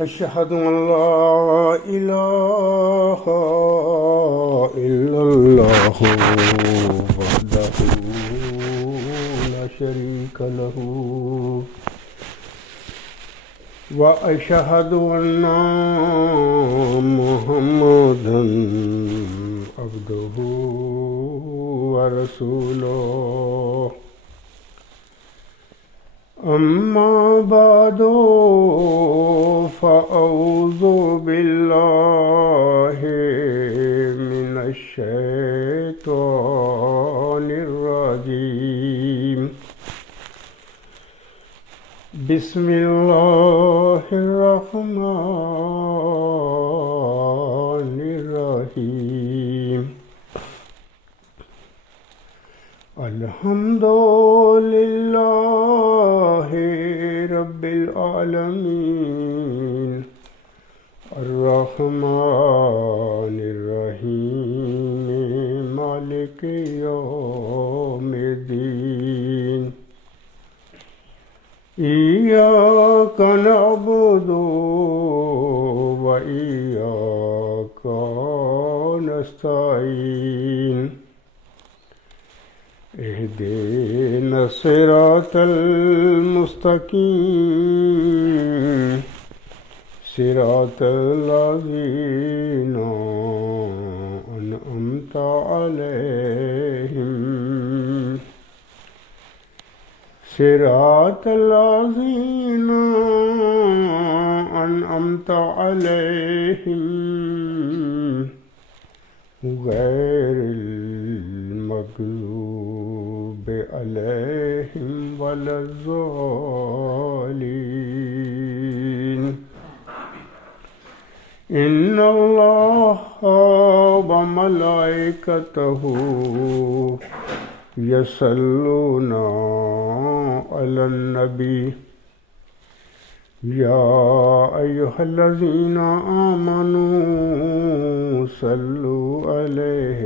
أشهد أن لا إله إلا الله وحده لا شريك له وأشهد أن محمدا عبده ورسوله أما بعد فأعوذ بالله من الشيطان الرجيم بسم الله الرحمن الرحيم الحمد لله رب العالمين الرحمن الرحيم مالك يوم الدين إياك نعبد وإياك نستعين اهدنا الصراط المستقيم صراط الذين أنعمت عليهم صراط الذين أنعمت عليهم غير المغضوب عليهم ولا الضالين إن الله وملائكته يصلون على النبي يا أيها الذين آمنوا صلوا عليه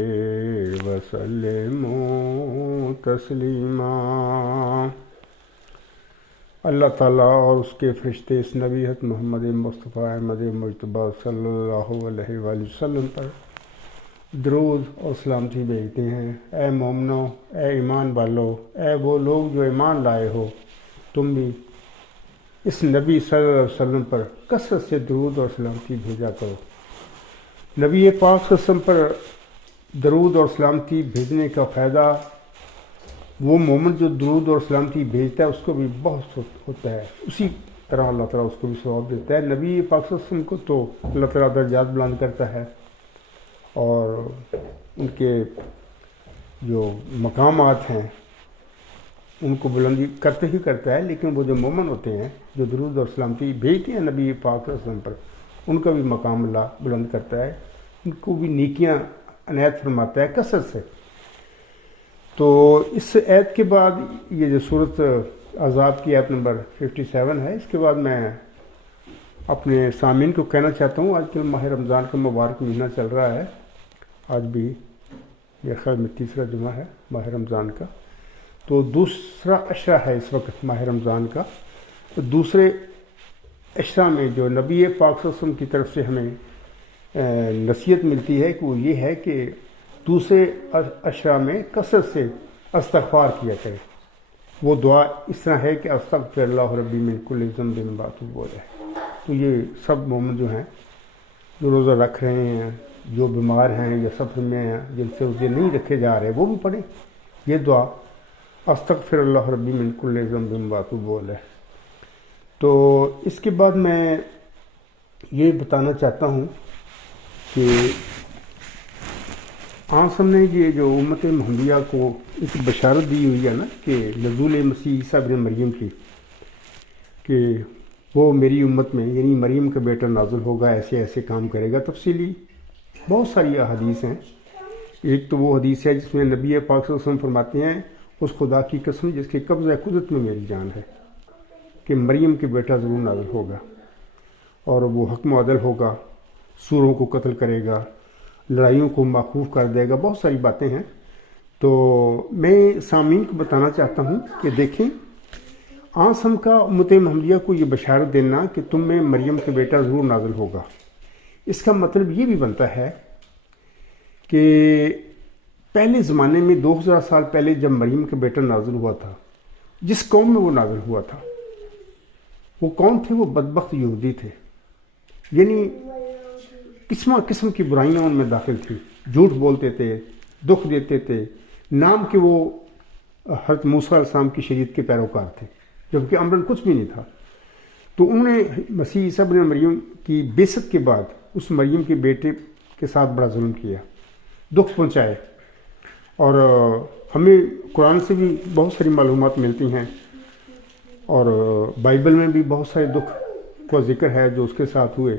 وسلموا تسلیما۔ اللہ تعالیٰ اور اس کے فرشتے اس نبی حضرت محمد مصطفیٰ احمد مجتبیٰ صلی اللہ علیہ وآلہ وسلم پر درود اور سلامتی بھیجتے ہیں۔ اے مومنو، اے ایمان والو، اے وہ لوگ جو ایمان لائے ہو، تم بھی اس نبی صلی اللہ علیہ وسلم پر کثرت سے درود اور سلامتی بھیجا کرو۔ نبی پاک صلی اللہ علیہ وسلم پر درود اور سلامتی بھیجنے کا فائدہ وہ مومن جو درود اور سلامتی بھیجتا ہے اس کو بھی بہت ہوتا ہے، اسی طرح اللہ تعالیٰ اس کو بھی ثواب دیتا ہے۔ نبی پاک صلی اللہ علیہ وسلم کو تو اللہ تعالیٰ درجات بلند کرتا ہے اور ان کے جو مقامات ہیں ان کو بلندی کرتے ہی کرتا ہے، لیکن وہ جو مومن ہوتے ہیں جو درود اور سلامتی بھیجتے ہیں نبی پاک صلی اللہ علیہ وسلم پر، ان کا بھی مقام اللہ بلند کرتا ہے، ان کو بھی نیکیاں عنایت فرماتا ہے کثرت سے۔ تو اس آیت کے بعد یہ جو صورت احزاب کی آیت نمبر 57 ہے، اس کے بعد میں اپنے سامعین کو کہنا چاہتا ہوں، آج کل ماہ رمضان کا مبارک مہینہ چل رہا ہے، آج بھی یہ خیال میں تیسرا جمعہ ہے ماہ رمضان کا، تو دوسرا عشرہ ہے اس وقت ماہ رمضان کا۔ تو دوسرے عشرہ میں جو نبی پاک صلی اللہ علیہ وسلم کی طرف سے ہمیں نصیحت ملتی ہے کہ وہ یہ ہے کہ دوسرے عشرہ میں کثرت سے استغفار کیا کرے۔ وہ دعا اس طرح ہے کہ استغفر اللہ ربی من کل ذنب واتوب الیہ۔ تو یہ سب مومن جو ہیں جو روزہ رکھ رہے ہیں، جو بیمار ہیں یا سفر میں ہیں، جن سے روزے نہیں رکھے جا رہے، وہ بھی پڑھیں یہ دعا، استغفر اللہ ربی من کل ذنب واتوب الیہ۔ تو اس کے بعد میں یہ بتانا چاہتا ہوں کہ آپ نے یہ جو امت محمدیہ کو ایک بشارت دی ہوئی ہے نا کہ نزول مسیح عیسیٰ ابن مریم کی، کہ وہ میری امت میں یعنی مریم کا بیٹا نازل ہوگا، ایسے ایسے کام کرے گا، تفصیلی بہت ساری احادیث ہیں۔ ایک تو وہ حدیث ہے جس میں نبی پاک صلی اللہ علیہ وسلم فرماتے ہیں اس خدا کی قسم جس کے قبضہ قدرت میں میری جان ہے کہ مریم کے بیٹا ضرور نازل ہوگا اور وہ حکم و عدل ہوگا، سوروں کو قتل کرے گا، لڑائیوں کو موقوف کر دے گا، بہت ساری باتیں ہیں۔ تو میں سامعین کو بتانا چاہتا ہوں کہ دیکھیں آنسم کا امت محمدیہ کو یہ بشارت دینا کہ تم میں مریم کا بیٹا ضرور نازل ہوگا، اس کا مطلب یہ بھی بنتا ہے کہ پہلے زمانے میں 2000 سال پہلے جب مریم کا بیٹا نازل ہوا تھا، جس قوم میں وہ نازل ہوا تھا، وہ کون تھے؟ وہ بدبخت یہودی تھے، یعنی قسم کی برائیاں ان میں داخل تھی، جھوٹ بولتے تھے، دکھ دیتے تھے، نام کہ وہ حضرت موسیٰ علیہ السلام کی شریعت کے پیروکار تھے، جبکہ عملاً کچھ بھی نہیں تھا۔ تو انہوں نے مسیح عیسیٰ ابن مریم کی بعثت کے بعد اس مریم کے بیٹے کے ساتھ بڑا ظلم کیا، دکھ پہنچائے، اور ہمیں قرآن سے بھی بہت ساری معلومات ملتی ہیں، اور بائبل میں بھی بہت سارے دکھ کا ذکر ہے جو اس کے ساتھ ہوئے۔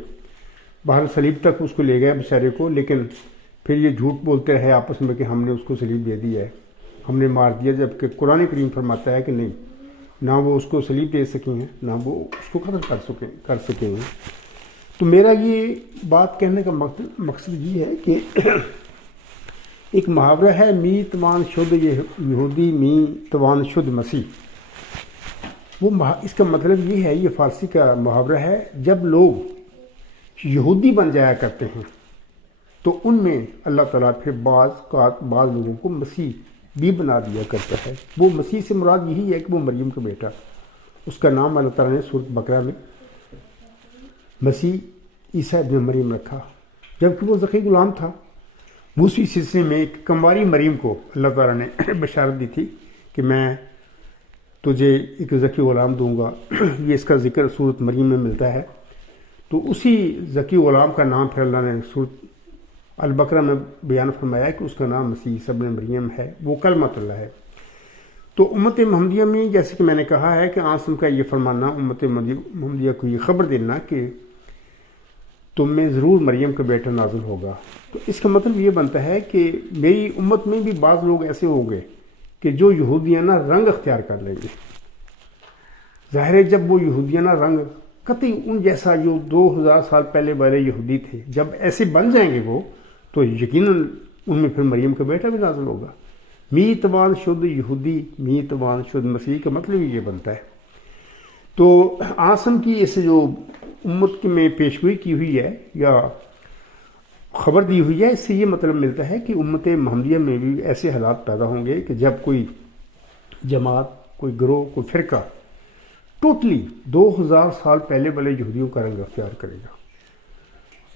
باہر صلیب تک اس کو لے گئے بیچارے کو، لیکن پھر یہ جھوٹ بولتے رہے آپس میں کہ ہم نے اس کو صلیب دے دی ہے، ہم نے مار دیا، جبکہ قرآن کریم فرماتا ہے کہ نہیں، نہ وہ اس کو صلیب دے سکے ہیں، نہ وہ اس کو قتل کر سکے ہیں۔ تو میرا یہ بات کہنے کا مقصد یہ ہے کہ ایک محاورہ ہے، می توان شد یہودی می توان شد مسیح، اس کا مطلب یہ ہے، یہ فارسی کا محاورہ ہے، جب لوگ یہودی بن جایا کرتے ہیں تو ان میں اللہ تعالیٰ پھر بعض لوگوں کو مسیح بھی بنا دیا کرتا ہے۔ وہ مسیح سے مراد یہی ہے کہ وہ مریم کا بیٹا، اس کا نام اللہ تعالیٰ نے سورۃ بقرہ میں مسیح عیسیٰ ابن مریم رکھا، جبکہ وہ ذکی غلام تھا۔ موسوی سلسلے میں ایک کنواری مریم کو اللہ تعالیٰ نے بشارت دی تھی کہ میں تجھے ایک ذکی غلام دوں گا، یہ اس کا ذکر سورۃ مریم میں ملتا ہے۔ تو اسی ذکی غلام کا نام پھر اللہ نے سورۃ البقرہ میں بیان فرمایا کہ اس کا نام مسیح عیسیٰ ابن مریم ہے، وہ کلمۃ اللہ ہے۔ تو امت محمدیہ میں جیسے کہ میں نے کہا ہے کہ آنسم کا یہ فرمانا، امت محمدیہ کو یہ خبر دینا کہ تم میں ضرور مریم کا بیٹا نازل ہوگا، تو اس کا مطلب یہ بنتا ہے کہ میری امت میں بھی بعض لوگ ایسے ہوں گے کہ جو یہودیانہ رنگ اختیار کر لیں گے۔ ظاہر ہے جب وہ یہودیانہ رنگ قطعی ان جیسا جو 2000 سال پہلے والے یہودی تھے، جب ایسے بن جائیں گے وہ، تو یقیناً ان میں پھر مریم کا بیٹا بھی نازل ہوگا۔ می توان شد یہودی می توان شد مسیح کا مطلب یہ بنتا ہے۔ تو آسم کی اس جو امت میں پیشگوئی کی ہوئی ہے یا خبر دی ہوئی ہے، اس سے یہ مطلب ملتا ہے کہ امت محمدیہ میں بھی ایسے حالات پیدا ہوں گے کہ جب کوئی جماعت، کوئی گروہ، کوئی فرقہ ٹوٹلی 2000 سال پہلے والے یہودیوں کا رنگ اختیار کرے گا،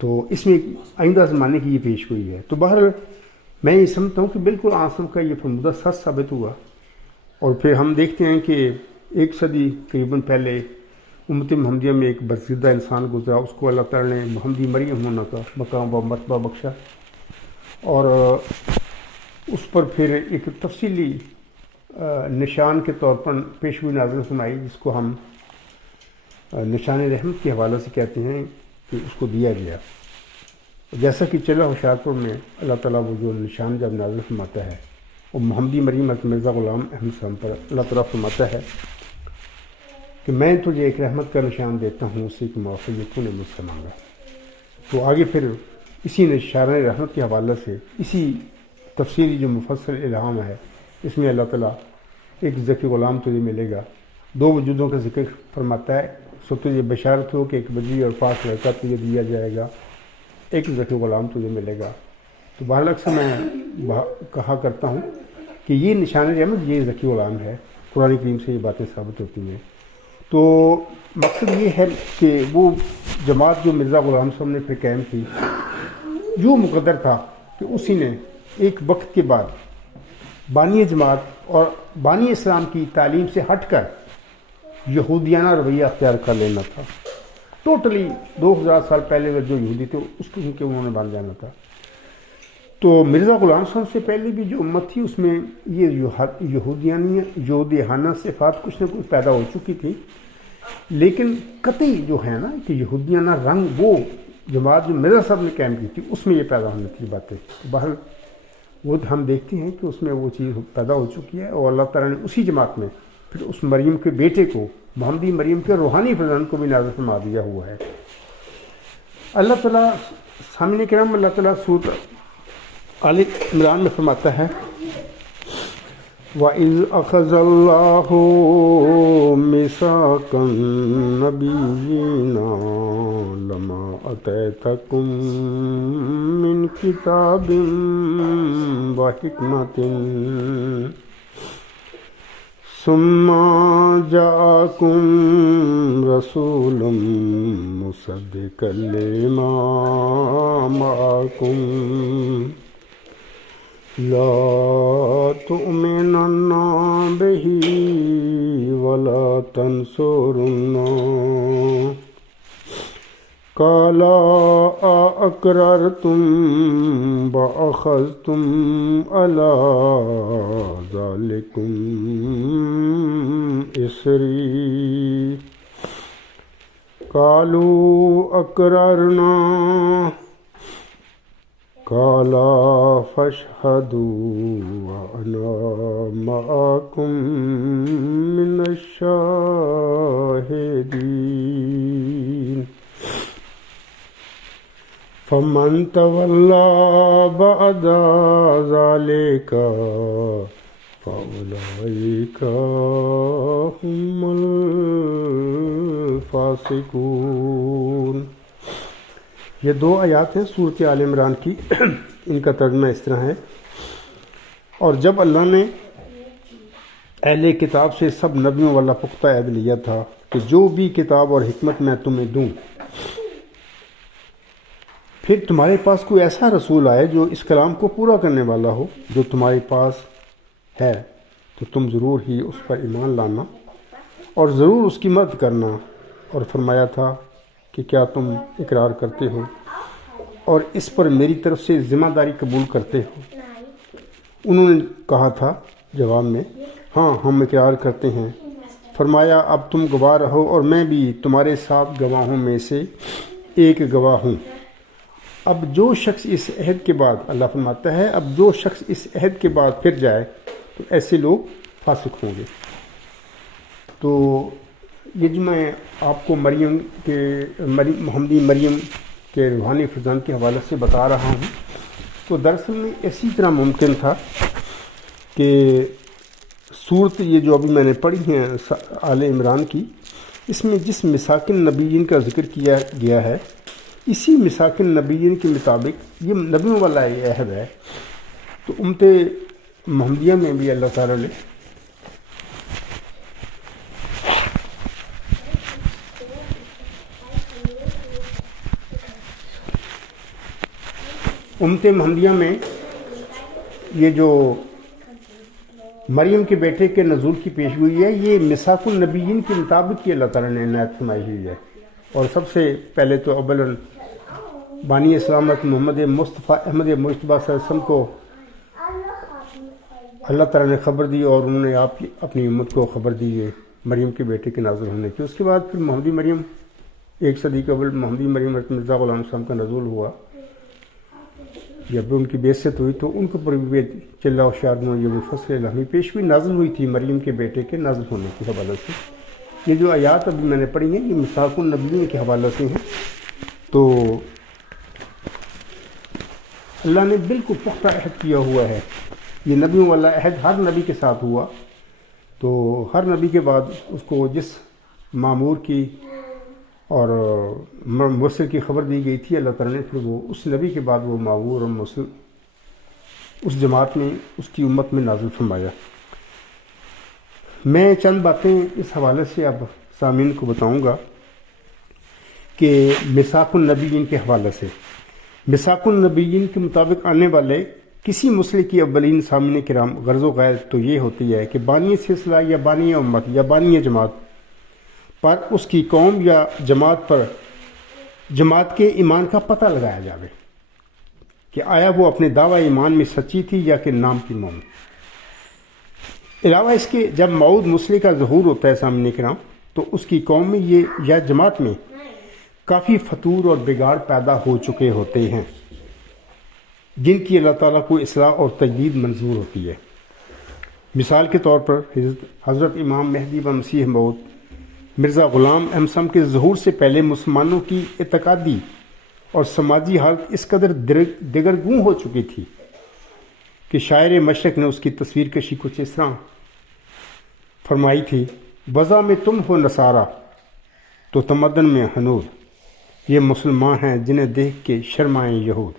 تو اس میں آئندہ زمانے کی یہ پیش گوئی ہے۔ تو بہرحال میں یہ سمجھتا ہوں کہ بالکل آنسم کا یہ فرمودہ سچ ثابت ہوا، اور پھر ہم دیکھتے ہیں کہ 1 صدی قریباً پہلے امت محمدیہ میں ایک برزیدہ انسان گزرا، اس کو اللہ تعالیٰ نے محمدی مریم ہونے کا مقام و مرتبہ بخشا، اور اس پر پھر ایک تفصیلی نشان کے طور پر پیشگوئی نازل فرمائی، جس کو ہم نشان رحمت کے حوالے سے کہتے ہیں کہ اس کو دیا گیا۔ جیسا کہ چلا ہوشیارپور میں اللہ تعالیٰ وہ جو نشان جب نازل فرماتا ہے، وہ محمدی مریم حضرت مرزا غلام احمد صاحب پر اللہ تعالیٰ فرماتا ہے کہ میں تجھے ایک رحمت کا نشان دیتا ہوں، اسی کے موافق یہ تو نے مجھ سے مانگا۔ تو آگے پھر اسی نشان رحمت کے حوالے سے اسی تفصیلی جو مفصل الہام ہے، اس میں اللہ تعالیٰ ایک ذکی غلام تجھے ملے گا، 2 وجودوں کا ذکر فرماتا ہے، سو تجھے بشارت ہو کہ ایک بدری اور پاک لڑکا تجھے دیا جائے گا، ایک ذکی غلام تجھے ملے گا۔ تو بہرحال اکثر میں کہا کرتا ہوں کہ یہ نشان رحمت، یہ ذکی غلام ہے، قرآن کریم سے یہ باتیں ثابت ہوتی ہیں۔ تو مقصد یہ ہے کہ وہ جماعت جو مرزا غلام صاحب نے پھر قائم کی، جو مقدر تھا کہ اسی نے ایک وقت کے بعد بانی جماعت اور بانی اسلام کی تعلیم سے ہٹ کر یہودیانہ رویہ اختیار کر لینا تھا، ٹوٹلی 2000 سال پہلے جو یہودی تھے اس قسم کے انہوں نے بن جانا تھا۔ تو مرزا غلام صاحب سے پہلے بھی جو امت تھی اس میں یہ یہودیانہ صفات کچھ نہ کچھ پیدا ہو چکی تھی، لیکن قطعی جو ہے نا کہ یہودیانہ رنگ وہ جماعت جو مرزا صاحب نے قائم کی تھی اس میں یہ پیدا ہونے کی باتیں، بہرحال وہ ہم دیکھتے ہیں کہ اس میں وہ چیز پیدا ہو چکی ہے، اور اللہ تعالیٰ نے اسی جماعت میں پھر اس مریم کے بیٹے کو، محمدی مریم کے روحانی فرزند کو بھی نازل فرما دیا ہوا ہے۔ اللہ تعالیٰ سامنے کرام، اللہ تعالیٰ سورۃ آل عمران میں فرماتا ہے وَإِذْ أَخَذَ اللَّهُ مِيثَاقَ النَّبِيِّينَ لَمَا آتَيْتُكُم مِّن كِتَابٍ وَحِكْمَةٍ ثُمَّ جَاءَكُم رَّسُولٌ مُّصَدِّقٌ لِّمَا مَعَكُمْ لا تؤمنن به ولا تنصرنه قال أأقررتم وأخذتم على ذلكم إصري قالوا أقررنا قال فاشهدوا وأنا معكم من الشاهدين فمن تولى بعد ذلك فأولئك هم الفاسقون۔ یہ دو آیات ہیں سورۃ آل عمران کی۔ ان کا ترجمہ اس طرح ہے: اور جب اللہ نے اہل کتاب سے سب نبیوں والا پختہ عہد لیا تھا کہ جو بھی کتاب اور حکمت میں تمہیں دوں، پھر تمہارے پاس کوئی ایسا رسول آئے جو اس کلام کو پورا کرنے والا ہو جو تمہارے پاس ہے، تو تم ضرور ہی اس پر ایمان لانا اور ضرور اس کی مدد کرنا۔ اور فرمایا تھا کہ کیا تم اقرار کرتے ہو اور اس پر میری طرف سے ذمہ داری قبول کرتے ہو؟ انہوں نے کہا تھا جواب میں، ہاں ہم اقرار کرتے ہیں۔ فرمایا اب تم گواہ رہو اور میں بھی تمہارے ساتھ گواہوں میں سے ایک گواہ ہوں۔ اب جو شخص اس عہد کے بعد، اللہ فرماتا ہے اب جو شخص اس عہد کے بعد پھر جائے تو ایسے لوگ فاسق ہوں گے۔ تو یہ جو میں آپ کو محمدی مریم کے روحانی فیضان کے حوالے سے بتا رہا ہوں، تو دراصل میں اسی طرح ممکن تھا کہ صورت یہ جو ابھی میں نے پڑھی ہیں آل عمران کی، اس میں جس میثاق النبیین کا ذکر کیا گیا ہے، اسی میثاق النبیین کے مطابق یہ نبیوں والا یہ عہد ہے۔ تو امت محمدیہ میں بھی اللہ تعالیٰ نے یہ جو مریم کے بیٹے کے نزول کی پیش گوئی ہے، یہ میثاق النبیین کے مطابق ہی اللہ تعالیٰ نے عنایت فرمائی ہوئی ہے۔ اور سب سے پہلے تو اولاً بانی اسلامت محمد مصطفیٰ احمد مجتبیٰ صلی اللہ علیہ وسلم کو اللہ تعالیٰ نے خبر دی اور انہوں نے اپنی امت کو خبر دی ہے مریم کے بیٹے کے نازل ہونے کی۔ اس کے بعد پھر محمدی مریم، ایک صدی قبل محمدی مریم حضرت مرزا غلام السلام کا نزول ہوا۔ جب ان کی بعثت ہوئی تو ان کے اوپر بھی چلہ و شادن و یوم فصل الہمی پیش ہوئی، نازل ہوئی تھی مریم کے بیٹے کے نازل ہونے کے حوالے سے۔ یہ جو آیات ابھی میں نے پڑھی ہیں یہ میثاق النبیین کے حوالے سے ہیں۔ تو اللہ نے بالکل پختہ عہد کیا ہوا ہے، یہ نبیوں والا عہد ہر نبی کے ساتھ ہوا۔ تو ہر نبی کے بعد اس کو جس مامور کی اور مرسل کی خبر دی گئی تھی، اللہ تعالیٰ نے پھر وہ اس نبی کے بعد وہ مامور اور مرسل اس جماعت میں، اس کی امت میں نازل فرمایا۔ میں چند باتیں اس حوالے سے اب سامعین کو بتاؤں گا کہ میثاق النبیین کے حوالے سے۔ میثاق النبیین کے مطابق آنے والے کسی مسئلے کی اولین سامعین کرام غرض و غایت تو یہ ہوتی ہے کہ بانی سلسلہ یا بانی امت یا بانی جماعت پر اس کی قوم یا جماعت کے ایمان کا پتہ لگایا جاوے کہ آیا وہ اپنے دعوی ایمان میں سچی تھی یا کہ نام کی مومن۔ علاوہ اس کے جب موعود مسئلے کا ظہور ہوتا ہے سامعین کرام تو اس کی قوم میں یہ یا جماعت میں کافی فتور اور بگاڑ پیدا ہو چکے ہوتے ہیں جن کی اللہ تعالیٰ کو اصلاح اور تجدید منظور ہوتی ہے۔ مثال کے طور پر حضرت امام مہدی و مسیح موعود مرزا غلام احمد کے ظہور سے پہلے مسلمانوں کی اعتقادی اور سماجی حالت اس قدر دگرگوں ہو چکی تھی کہ شاعر مشرق نے اس کی تصویر کشی کچھ اس طرح فرمائی تھی: وضع میں تم ہو نصارہ تو تمدن میں ہنود، یہ مسلمان ہیں جنہیں دیکھ کے شرمائیں یہود۔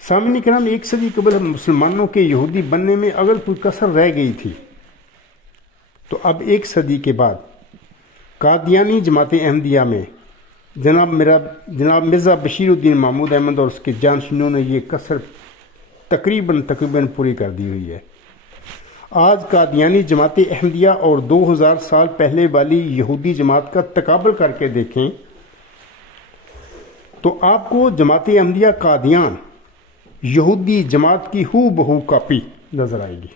سامعین کرام، 1 صدی قبل مسلمانوں کے یہودی بننے میں اگر کوئی کسر رہ گئی تھی تو اب 1 صدی کے بعد قادیانی جماعت احمدیہ میں جناب مرزا بشیر الدین محمود احمد اور اس کے جانشینوں نے یہ کسر تقریباً پوری کر دی ہوئی ہے۔ آج قادیانی جماعت احمدیہ اور 2000 سال پہلے والی یہودی جماعت کا تقابل کر کے دیکھیں تو آپ کو جماعت احمدیہ قادیان یہودی جماعت کی ہو بہو کاپی نظر آئے گی۔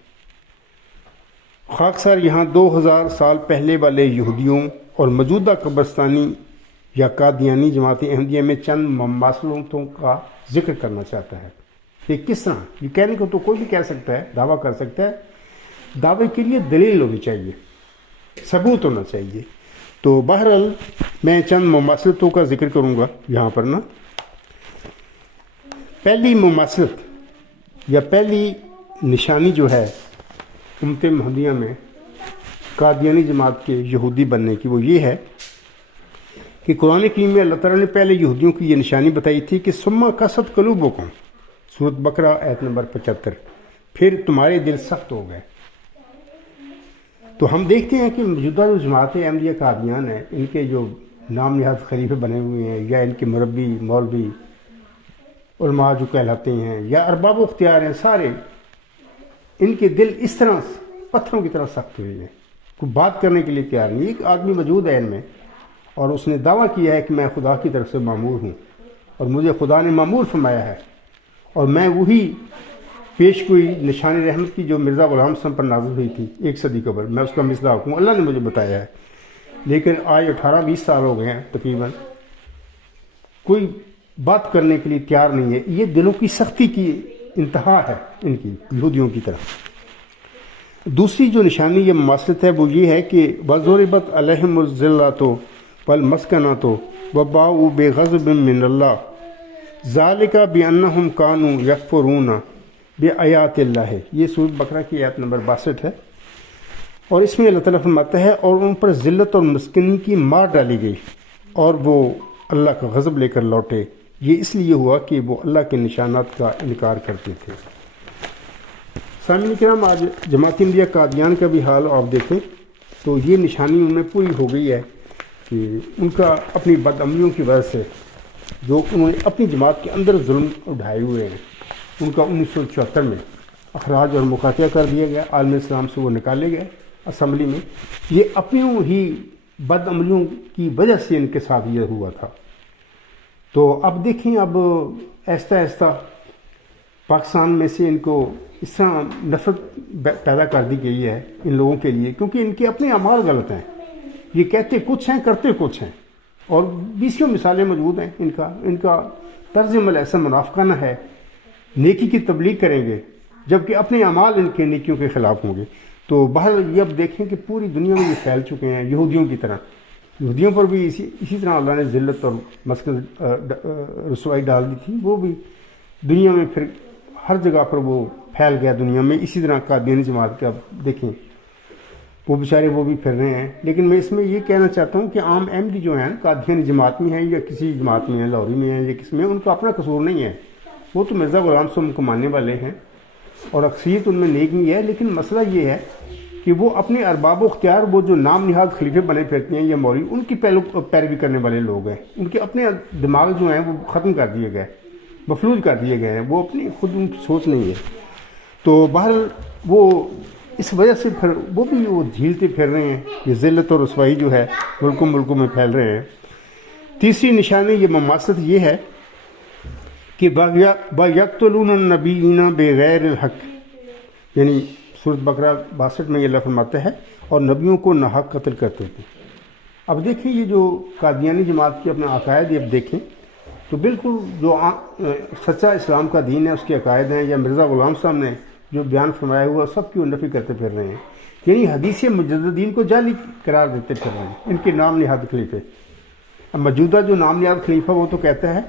خاکسار یہاں 2000 سال پہلے والے یہودیوں اور موجودہ قبرستانی یا قادیانی جماعت احمدیہ میں چند مماثلتوں کا ذکر کرنا چاہتا ہے۔ یہ کس طرح؟ یہ کہنے کو تو کوئی بھی کہہ سکتا ہے، دعویٰ کر سکتا ہے، دعوے کے لیے دلیل ہونی چاہیے، ثبوت ہونا چاہیے۔ تو بہرحال میں چند مماثلتوں کا ذکر کروں گا یہاں پر نا۔ پہلی مماثلت یا پہلی نشانی جو ہے امت محمدیہ میں قادیانی جماعت کے یہودی بننے کی، وہ یہ ہے کہ قرآن کریم میں اللہ تعالیٰ نے پہلے یہودیوں کی یہ نشانی بتائی تھی کہ ثم قست قلوبکم، سورۃ بقرہ آیت نمبر 75، پھر تمہارے دل سخت ہو گئے۔ تو ہم دیکھتے ہیں کہ موجودہ جو جماعت احمدیہ قادیان ہیں، ان کے جو نام نہاد خلیفے بنے ہوئے ہیں یا ان کے مربی مولوی علماء جو کہلاتے ہیں یا ارباب و اختیار ہیں، سارے ان کے دل اس طرح پتھروں کی طرح سخت ہوئے ہیں، کوئی بات کرنے کے لیے تیار نہیں۔ ایک آدمی موجود ہے ان میں اور اس نے دعویٰ کیا ہے کہ میں خدا کی طرف سے معمور ہوں اور مجھے خدا نے معمور فرمایا ہے، اور میں وہی پیش گوئی نشان رحمت کی جو مرزا غلام حسن پر نازل ہوئی تھی 1 صدی قبل، میں اس کا مصداق ہوں، اللہ نے مجھے بتایا ہے۔ لیکن آج 18-20 سال ہو گئے ہیں تقریباً، کوئی بات کرنے کے لیے تیار نہیں ہے۔ یہ دلوں کی سختی کی انتہا ہے ان کی، یہودیوں کی طرح۔ دوسری جو نشانی یہ مماثلت ہے وہ یہ ہے کہ وَضُرِبَتْ عَلَيْهِمُ الذِّلَّةُ وَالْمَسْكَنَةُ وَبَاءُوا بِغَضَبٍ مِّنَ اللَّهِ ذَلِكَ بِأَنَّهُمْ كَانُوا يَكْفُرُونَ بِآيَاتِ اللَّهِ، یہ سورۃ بقرہ کی آیت نمبر 62 ہے، اور اس میں اللہ تعالیٰ فرماتا ہے اور ان پر ذلت اور مسکنی کی مار ڈالی گئی اور وہ اللہ کا غضب لے کر لوٹے۔ یہ اس لیے ہوا کہ وہ اللہ کے نشانات کا انکار کرتے تھے۔ سامعین کرام، آج جماعت احمدیہ قادیان کا بھی حال آپ دیکھیں تو یہ نشانی ان میں پوری ہو گئی ہے کہ ان کا اپنی بدعملیوں کی وجہ سے جو انہوں نے اپنی جماعت کے اندر ظلم اٹھائے ہوئے ہیں، ان کا 1974 میں اخراج اور مقاطعہ کر دیا گیا، عالم اسلام سے وہ نکالے گئے اسمبلی میں۔ یہ اپنی ہی بدعملیوں کی وجہ سے ان کے ساتھ یہ ہوا تھا۔ تو اب دیکھیں، اب آہستہ آہستہ پاکستان میں سے ان کو اس طرح نفرت پیدا کر دی گئی ہے ان لوگوں کے لیے، کیونکہ ان کے اپنے اعمال غلط ہیں، یہ کہتے کچھ ہیں کرتے کچھ ہیں، اور 20 مثالیں موجود ہیں ان کا طرز عمل ایسا منافقانہ ہے، نیکی کی تبلیغ کریں گے جبکہ اپنے اعمال ان کے نیکیوں کے خلاف ہوں گے۔ تو بہرحال یہ اب دیکھیں کہ پوری دنیا میں یہ پھیل چکے ہیں یہودیوں کی طرح، یہودیوں پر بھی اسی طرح اللہ نے ذلت اور مسکن رسوائی ڈال دی تھی، وہ بھی دنیا میں پھر ہر جگہ پر وہ پھیل گیا دنیا میں۔ اسی طرح قادیانی جماعت کا دیکھیں، وہ بیچارے وہ بھی پھر رہے ہیں۔ لیکن میں اس میں یہ کہنا چاہتا ہوں کہ عام احمدی جو ہیں قادیانی جماعت میں ہیں یا کسی جماعت میں ہیں، لاہوری میں ہیں یا کس میں، ان کا اپنا قصور نہیں ہے، وہ تو مرزا غلام حسن کو ماننے والے ہیں اور اکثریت ان میں نیک بھی ہے۔ لیکن مسئلہ یہ ہے کہ وہ اپنے ارباب و اختیار، وہ جو نام نہاد خلیفے بنے پھرتے ہیں یا مولوی، ان کی پیروی کرنے والے لوگ ہیں، ان کے اپنے دماغ جو ہیں وہ ختم کر دیے گئے، مفلوج کر دیے گئے ہیں، وہ اپنی خود ان کی سوچ نہیں ہے۔ تو بہرحال وہ اس وجہ سے پھر وہ بھی وہ جھیلتے پھر رہے ہیں، یہ ذلت اور رسوائی جو ہے ملکوں میں پھیل رہے ہیں۔ تیسری نشانی یہ مماثلت یہ ہے کہ وَيَقْتُلُونَ النَّبِيِّينَ بِغَيْرِ الْحَقِّ، یعنی سورۃ بقرہ 62 میں یہ اللہ فرماتا ہے اور نبیوں کو ناحق قتل کرتے تھے۔ اب دیکھیں یہ جو قادیانی جماعت کے اپنے عقائد اب دیکھیں تو بالکل جو سچا اسلام کا دین ہے اس کے عقائد ہیں، یا مرزا غلام صاحب نے جو بیان فرمایا ہوا سب کی وہ نفی کرتے پھر رہے ہیں، یعنی حدیث مجددین کو جعلی قرار دیتے پھر رہے ہیں ان کے نام نہاد خلیفے۔ اب موجودہ جو نام نہاد خلیفہ وہ تو کہتا ہے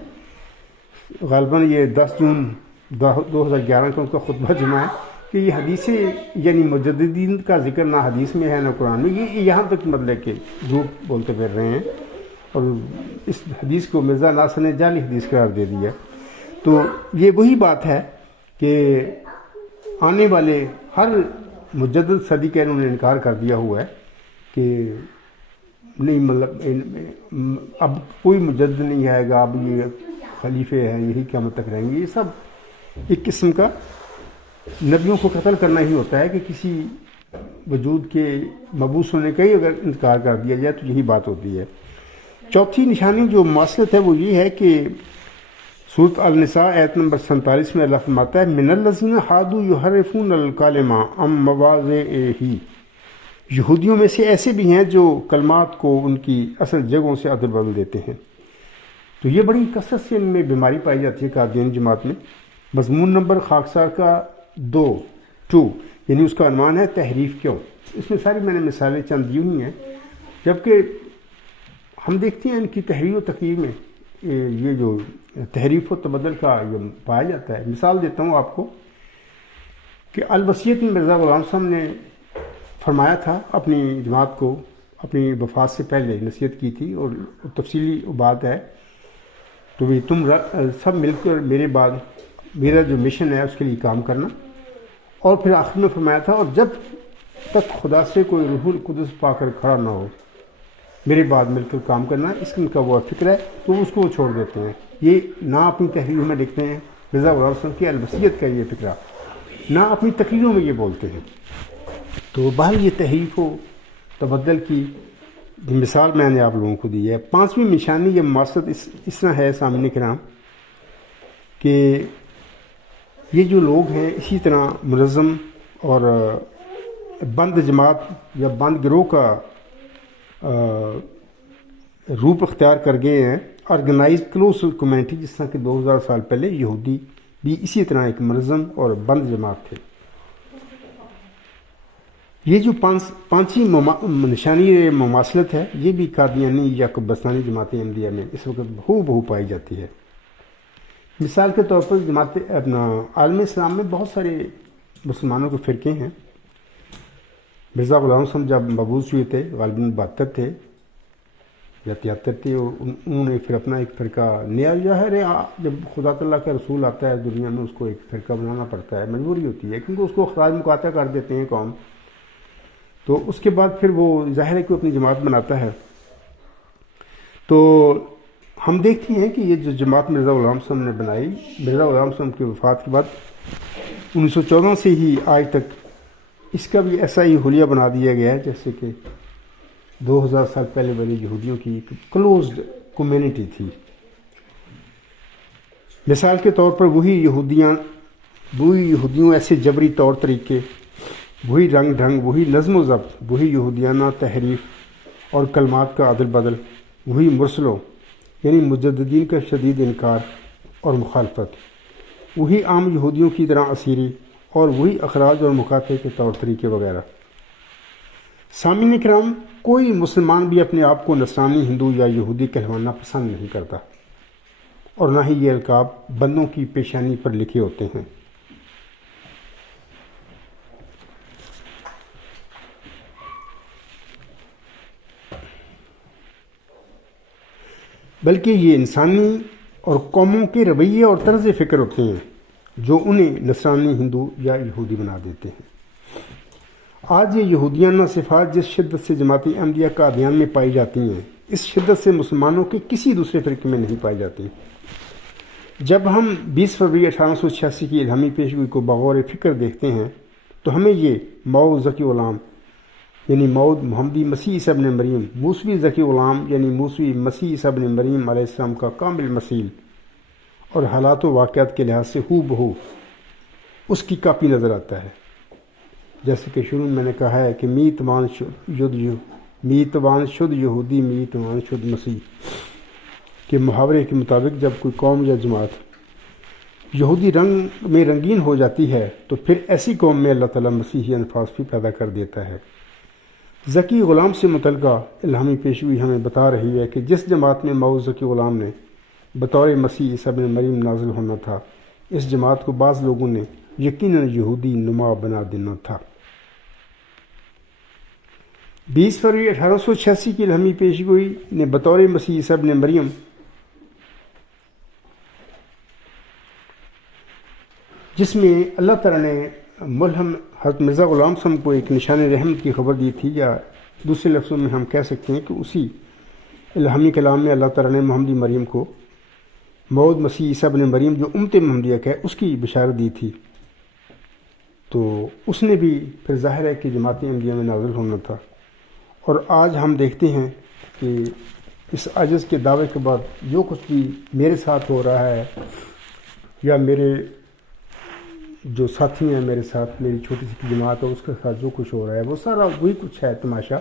غالباً یہ 10 جون 2011 کا ان کا خطبہ جمع ہے کہ یہ حدیث یعنی مجددین کا ذکر نہ حدیث میں ہے نہ قرآن میں، یہ یہاں تک مطلب کہ جھوٹ بولتے پھر رہے ہیں، اور اس حدیث کو مرزا ناصر نے جعلی حدیث قرار دے دیا۔ تو یہ وہی بات ہے کہ آنے والے ہر مجدد صدی کا انہوں نے انکار کر دیا ہوا ہے کہ نہیں، مطلب اب کوئی مجدد نہیں آئے گا، اب یہ خلیفے ہیں یہی قیامت تک رہیں گے۔ یہ سب ایک قسم کا نبیوں کو قتل کرنا ہی ہوتا ہے کہ کسی وجود کے مبعوث ہونے کا ہی اگر انکار کر دیا جائے تو یہی بات ہوتی ہے۔ چوتھی نشانی جو مواصلت ہے وہ یہ ہے کہ سورۃ النساء آیت نمبر 47 میں اللہ فرماتا ہے من الذین حادوا یحرفون الکلم عن مواضعہ، یہودیوں میں سے ایسے بھی ہیں جو کلمات کو ان کی اصل جگہوں سے عدل بدل دیتے ہیں۔ تو یہ بڑی کثرت سے ان میں بیماری پائی جاتی ہے قادیانی جماعت میں۔ مضمون نمبر خاکسار کا 2 یعنی اس کا عنوان ہے تحریف کیوں۔ اس میں ساری میں نے مثالیں چند دی ہوئی ہیں، جبکہ ہم دیکھتے ہیں ان کی تحریر و تقریر میں یہ جو تحریف و تبدل کا یہ پایا جاتا ہے۔ مثال دیتا ہوں آپ کو کہ الوصیت میں مرزا غلام صاحب نے فرمایا تھا، اپنی جماعت کو اپنی وفات سے پہلے نصیحت کی تھی، اور تفصیلی بات ہے تو بھی تم سب مل کر میرے بعد میرا جو مشن ہے اس کے لیے کام کرنا، اور پھر آخر میں فرمایا تھا اور جب تک خدا سے کوئی روح القدس پا کر کھڑا نہ ہو میرے بعد مل کر کام کرنا، اس کا وہ فکر ہے تو اس کو وہ چھوڑ دیتے ہیں۔ یہ نہ اپنی تحریروں میں لکھتے ہیں، مرزا غلام صاحب کی الوصیت کا یہ فکرہ، نہ اپنی تقریروں میں یہ بولتے ہیں۔ تو بہرحال یہ تحریف و تبدل کی مثال میں نے آپ لوگوں کو دی ہے۔ پانچویں نشانی یہ مواصلت اس طرح ہے سامعین کرام کہ یہ جو لوگ ہیں اسی طرح منظم اور بند جماعت یا بند گروہ کا روپ اختیار کر گئے ہیں، آرگنائز کلوز کمیونٹی، جس طرح کہ 2000 سال پہلے یہودی بھی اسی طرح ایک منظم اور بند جماعت تھے۔ یہ جو پانچویں نشانی مماثلت ہے یہ بھی قادیانی یا قبرستانی جماعت احمدیہ میں اس وقت بہو پائی جاتی ہے۔ مثال کے طور پر جماعت اپنا عالم اسلام میں بہت سارے مسلمانوں کے فرقے ہیں۔ مرزا غلام صاحب جب مبعوث ہوئے تھے غالباً 72 تھے یا 73 تھے، اور انہوں نے پھر اپنا ایک فرقہ نیا ظاہر ہے، جب خدا تعالیٰ کا رسول آتا ہے دنیا میں اس کو ایک فرقہ بنانا پڑتا ہے، مجبوری ہوتی ہے کیونکہ اس کو اخراج مقاطع کر دیتے ہیں قوم، تو اس کے بعد پھر وہ ظاہر ہے کہ اپنی جماعت بناتا ہے۔ تو ہم دیکھتے ہیں کہ یہ جو جماعت مرزا غلام صاحب نے بنائی، مرزا غلام صاحب کی وفات کے بعد 1914 سے ہی آج تک اس کا بھی ایسا ہی حلیہ بنا دیا گیا ہے جیسے کہ 2000 سال پہلے والی یہودیوں کی ایک کلوزڈ کمیونٹی تھی۔ مثال کے طور پر وہی یہودیوں ایسے جبری طور طریقے، وہی رنگ ڈھنگ، وہی نظم و ضبط، وہی یہودیانہ تحریف اور کلمات کا عدل بدل، وہی مرسلوں یعنی مجددین کا شدید انکار اور مخالفت، وہی عام یہودیوں کی طرح اسیری، اور وہی اخراج اور مقاطعے کے طور طریقے وغیرہ۔ سامعین کرام، کوئی مسلمان بھی اپنے آپ کو نصرانی، ہندو یا یہودی کہلوانا پسند نہیں کرتا، اور نہ ہی یہ القاب بندوں کی پیشانی پر لکھے ہوتے ہیں۔ بلکہ یہ انسانی اور قوموں کے رویے اور طرز فکر ہوتے ہیں جو انہیں نصرانی، ہندو یا یہودی بنا دیتے ہیں۔ آج یہ یہودیانہ صفات جس شدت سے جماعت احمدیہ قادیان میں پائی جاتی ہیں، اس شدت سے مسلمانوں کے کسی دوسرے فرقے میں نہیں پائی جاتی۔ جب ہم 20 فروری 1886 کی الہامی پیشگوئی کو بغور فکر دیکھتے ہیں تو ہمیں یہ مؤ ذکی غلام یعنی مؤد محمدی مسیح عیسی ابن مریم، موسوی ذکی غلام یعنی موسوی مسیح عیسی ابن مریم علیہ السلام کا کامل مثیل اور حالات و واقعات کے لحاظ سے ہو بہو اس کی کاپی نظر آتا ہے۔ جیسے کہ شروع میں نے کہا ہے کہ میتوان شد یہودی میتوان شد مسیح کے محاورے کے مطابق جب کوئی قوم یا جماعت یہودی رنگ میں رنگین ہو جاتی ہے تو پھر ایسی قوم میں اللہ تعالیٰ مسیحی انفاس بھی پیدا کر دیتا ہے۔ ذکی غلام سے متعلقہ الہامی پیشگوئی ہمیں بتا رہی ہے کہ جس جماعت میں مؤ ذکی غلام نے بطور مسیح عیسی ابن مریم نازل ہونا تھا، اس جماعت کو بعض لوگوں نے یقیناً یہودی نما بنا دینا تھا۔ 20 فروری 1886 کی الہامی پیشگوئی نے بطور مسیح عیسی ابن مریم جس میں اللہ تعالیٰ نے ملہم حضرت مرزا غلام صاحب کو ایک نشان رحمت کی خبر دی تھی، یا دوسرے لفظوں میں ہم کہہ سکتے ہیں کہ اسی الہامی کلام میں اللہ تعالیٰ نے محمدی مریم کو موعود مسیح عیسی ابن مریم جو امت محمدیہ کا ہے اس کی بشارت دی تھی۔ تو اس نے بھی پھر ظاہر ہے کہ جماعت احمدیہ میں نازل ہونا تھا، اور آج ہم دیکھتے ہیں کہ اس عجز کے دعوے کے بعد جو کچھ بھی میرے ساتھ ہو رہا ہے، یا میرے جو ساتھی ہیں میرے ساتھ، میری چھوٹی سی جماعت ہے اس کے ساتھ جو کچھ ہو رہا ہے، وہ سارا وہی کچھ ہے تماشا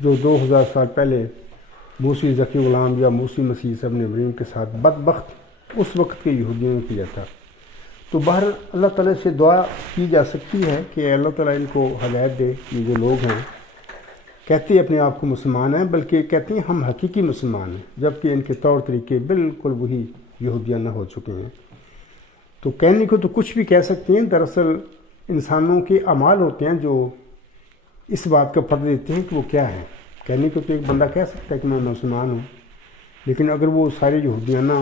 جو 2000 سال پہلے موسی ذکی غلام یا موسی مسیح عیسی ابن مریم کے ساتھ بدبخت اس وقت کے یہودیوں نے کیا تھا۔ تو باہر اللہ تعالیٰ سے دعا کی جا سکتی ہے کہ اللہ تعالیٰ ان کو ہدایت دے۔ یہ جو لوگ ہیں کہتے اپنے آپ کو مسلمان ہیں، بلکہ کہتے ہیں ہم حقیقی مسلمان ہیں، جبکہ ان کے طور طریقے بالکل وہی یہودیانہ ہو چکے ہیں۔ تو کہنے کو تو کچھ بھی کہہ سکتے ہیں، دراصل انسانوں کے اعمال ہوتے ہیں جو اس بات کا پتہ دیتے ہیں کہ وہ کیا ہے۔ کہنے کو تو ایک بندہ کہہ سکتا ہے کہ میں مسلمان ہوں، لیکن اگر وہ سارے یہودیانہ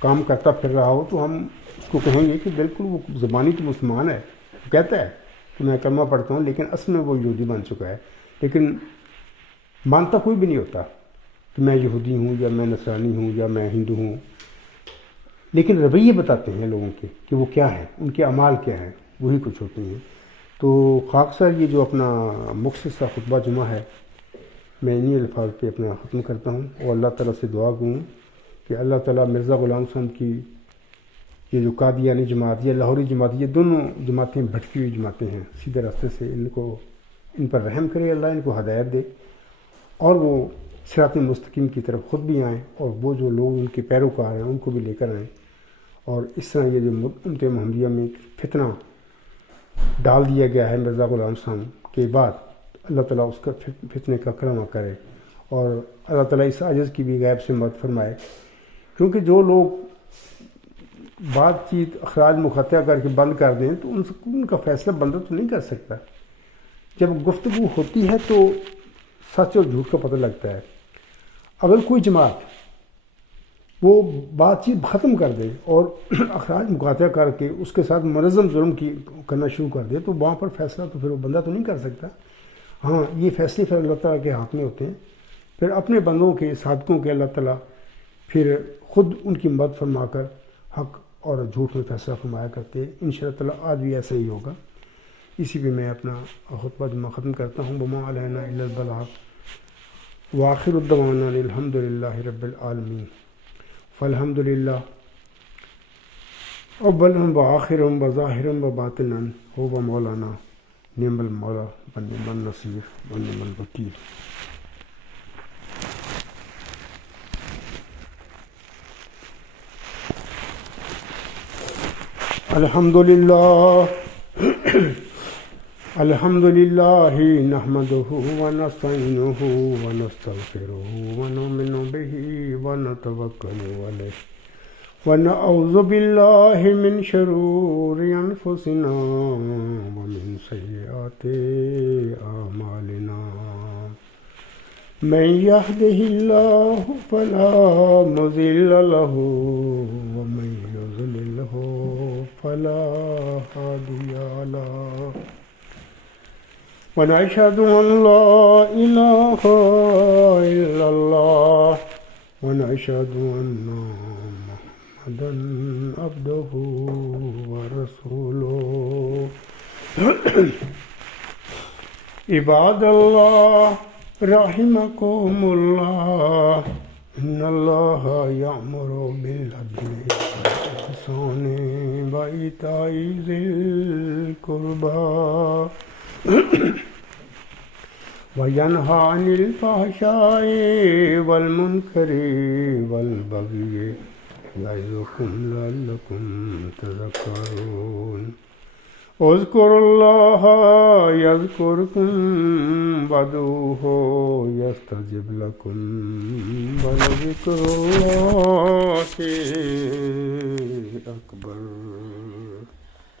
کام کرتا پھر رہا ہو تو ہم اس کو کہیں گے کہ بالکل وہ زبانی تو مسلمان ہے، وہ کہتا ہے کہ میں کلمہ پڑھتا ہوں، لیکن اصل میں وہ یہودی بن چکا ہے۔ لیکن مانتا کوئی بھی نہیں ہوتا کہ میں یہودی ہوں یا میں نصرانی ہوں یا میں ہندو ہوں، لیکن رویے بتاتے ہیں لوگوں کے کہ وہ کیا ہیں، ان کے اعمال کیا ہیں، وہی کچھ ہوتے ہیں۔ تو خاک صاحب یہ جو اپنا مختصر سا خطبہ جمعہ ہے، میں انہی الفاظ پہ اپنا ختم کرتا ہوں، اور اللہ تعالیٰ سے دعا گوں کہ اللہ تعالیٰ مرزا غلام صاحب کی یہ جو قادیانی جماعت یا لاہوری جماعت، یہ دونوں جماعتیں بھٹکی ہوئی جماعتیں ہیں سیدھے راستے سے، ان پر رحم کرے اللہ، ان کو ہدایت دے، اور وہ صراط مستقیم کی طرف خود بھی آئیں، اور وہ جو لوگ ان کے پیروکار ہیں ان کو بھی لے کر آئیں، اور اس طرح یہ جو امت محمدیہ میں فتنہ ڈال دیا گیا ہے مرزا غلام صاحب کے بعد، اللہ تعالیٰ اس کا فتنے کا کرم کرے، اور اللہ تعالیٰ اس عجز کی بھی غیب سے مدد فرمائے، کیونکہ جو لوگ بات چیت اخراج مقاطعہ کر کے بند کر دیں تو ان کا فیصلہ بندہ تو نہیں کر سکتا۔ جب گفتگو ہوتی ہے تو سچ اور جھوٹ کا پتہ لگتا ہے۔ اگر کوئی جماعت وہ بات چیت ختم کر دے اور اخراج مقاطعہ کر کے اس کے ساتھ منظم ظلم کرنا شروع کر دے تو وہاں پر فیصلہ تو پھر وہ بندہ تو نہیں کر سکتا۔ ہاں، یہ فیصلے پھر اللہ تعالیٰ کے ہاتھ میں ہوتے ہیں، پھر اپنے بندوں کے صادقوں کے اللہ تعالیٰ پھر خود ان کی مدد فرما کر حق اور جھوٹ میں فیصلہ فرمایا کرتے ہیں۔ انشاءاللہ تعالیٰ آج بھی ایسا ہی ہوگا۔ اسی پہ میں اپنا خطبہ جمعہ ختم کرتا ہوں۔ وما علینا الا البلاغ وآخر الدعوانا الحمد للہ رب العالمین۔ فالحمد للہ اولا وآخرا وظاہرا وباطنا هو مولانا نعم المولا ونعم النصیر ونعم الوکیل۔ الحمد للہ نحمده ونستعینه ونستغفره ونؤمن به ونتوکل علیہ ونعوذ باللہ من شرور انفسنا ومن سیئات اعمالنا من يهده الله فلا مضل له ومن يضلله فلا هادي له ونشهد أن لا إله إلا الله ونشهد أن محمدا عبده ورسوله عباد الله رحمكم الله إن الله يأمر بالعدل والإحسان وإيتاء ذي القربى وينهى عن الفحشاء والمنكر والبغي يعظكم لعلكم تذكرون اذکروا اللہ یذکرکم وادعوہ یستجب لکم ولذکر اللہ اکبر.